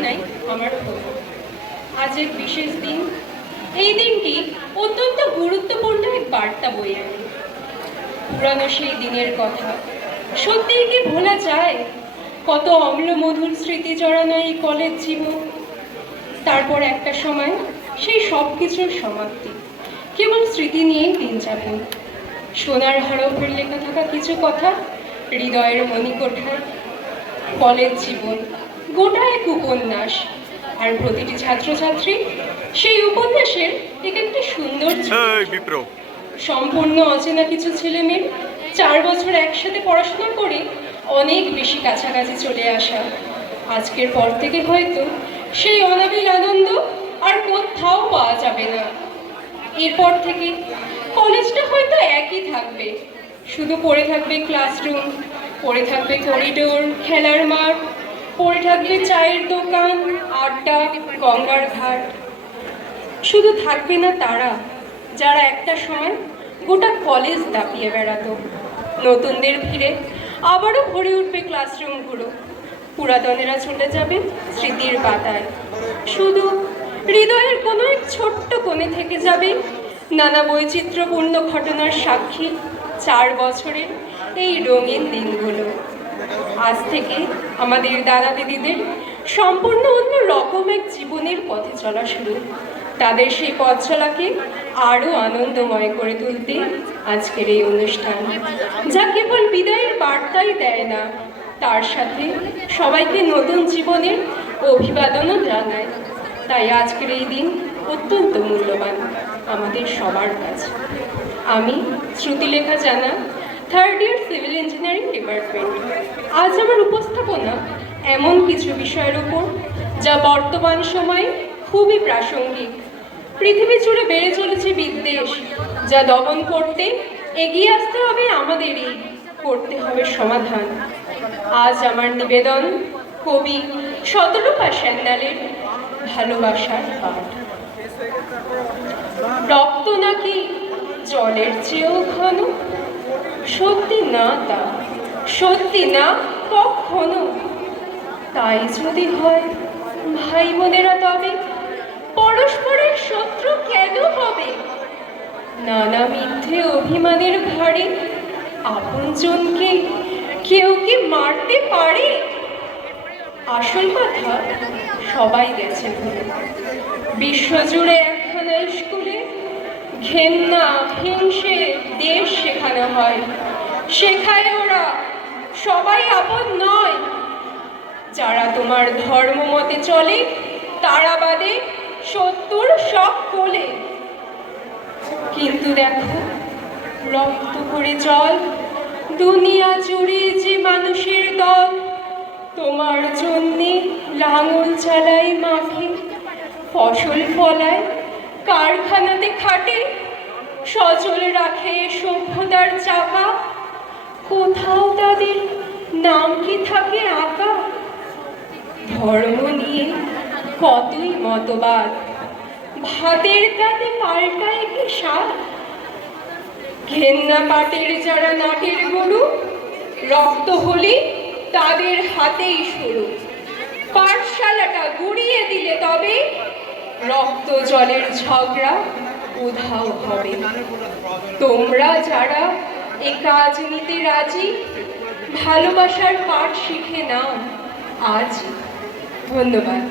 জানাই আমার প্রণাম। আজ এক বিশেষ দিন। এই দিনটি অত্যন্ত গুরুত্বপূর্ণ এক বার্তা বয়ে আনে। পুরানো সেই দিনের কথা সত্যিই কি ভোলা যায়? কত অম্ল মধুর স্মৃতি জড়ানো এই কলেজ জীবন। তারপর একটা সময় সেই সব কিছুর সমাপ্তি, কেবল স্মৃতি নিয়েই দিন যাপন। সোনার হরফের লেখা থাকা কিছু কথা হৃদয়ের মণিকোঠায়। কলেজ জীবন গোটা এক উপন্যাস, আর প্রতিটি ছাত্রছাত্রী সেই উপন্যাসের এক একটা সুন্দর সম্পূর্ণ অচেনা কিছু ছেলেমেয়ে 4 বছর একসাথে পড়াশোনা করে অনেক বেশি কাছাকাছি চলে আসা। আজকের পর থেকে হয়তো সেই অনাবিল আনন্দ আর কোথাও পাওয়া যাবে না। এরপর থেকে কলেজটা হয়তো একই থাকবে, শুধু পড়ে থাকবে ক্লাসরুম, পড়ে থাকবে করিডোর, খেলার মাঠ, পড়ে থাকবে চায়ের দোকান, আড্ডা, গঙ্গার ঘাট। শুধু থাকবে না তারা যারা একটা সময় গোটা কলেজ দাপিয়ে বেড়াতো। নতুনদের ভিড়ে আবারও ভরে উঠবে ক্লাসরুমগুলো, পুরাতনেরা চলে যাবে স্মৃতির পাতায়। শুধু হৃদয়ের কোনো এক ছোট্ট কোণে থেকে যাবে নানা বৈচিত্র্যপূর্ণ ঘটনার সাক্ষী 4 বছরের এই রঙিন দিনগুলো। আজ থেকে আমাদের দাদা দিদিদের সম্পূর্ণ অন্য রকম এক জীবনের পথে চলা শুরু। তাদের সেই পথ চলাকে আরও আনন্দময় করে তুলতে আজকের এই অনুষ্ঠান, যা কেবল বিদায়ের বার্তাই দেয় না, তার সাথে সবাইকে নতুন জীবনের অভিবাদনও জানায়। তাই আজকের এই দিন অত্যন্ত মূল্যবান আমাদের সবার কাছে। আমি শ্রুতিলেখা জানা, 3rd ইয়ার সিভিল ইঞ্জিনিয়ারিং ডিপার্টমেন্ট। আজ আমার উপস্থাপনা এমন কিছু বিষয়ের উপর যা বর্তমান সময়ে খুবই প্রাসঙ্গিক। পৃথিবী জুড়ে বেড়ে চলেছে বিদ্বেষ, যা দমন করতে এগিয়ে আসতে হবে আমাদেরই, করতে হবে সমাধান। আজ আমার নিবেদন কবি শতরূপা স্যান্ডালের ভালোবাসার পাঠ। রক্ত নাকি জলের চেয়েও ঘন? সত্যি না তা, সত্যি না কখনো। তাই যদি হয় ভাই বোনেরা, তবে পরস্পরের শত্রু কেন হবে? নানা মিথ্যে অভিমানের ভারে আপনজনকে কেউ কি মারতে পারে? আসল কথা সবাই গেছে ভুলে। বিশ্বজুড়ে একখানা স্কুলে ঘেন্না, হিংসে, দেশ শেখানো হয়। শেখায় ওরা সবাই আপন নয়। যারা তোমার ধর্ম মতে চলে তারা বাদে শত্রুর সব কোলে। কিন্তু দেখো, রক্ত করে জল দুনিয়া জুড়ে যে মানুষের দল, তোমার জন্যে লাঙল চালায় মাঠে, ফসল ফলায়, কারখানাতে খাটে, সচল রাখে সভ্যতার চাকা। কোথাও তাদের নাম কি থাকে আঁকা? ধর্ম নিয়ে কতই মতবাদ, ভাতের তাতে পাল্টায় কি স্বাদ? ঘেন্না পাটের যারা নাটের গরু, রক্ত হলে তাদের হাতেই শুরু। পাঠশালাটা গুড়িয়ে দিলে তবে রক্ত জলের ঝগড়া উধাও হবে। তোমরা যারা এ কাজ নিতে রাজি, ভালোবাসার পাঠ শিখে নাও আজ। ধন্যবাদ।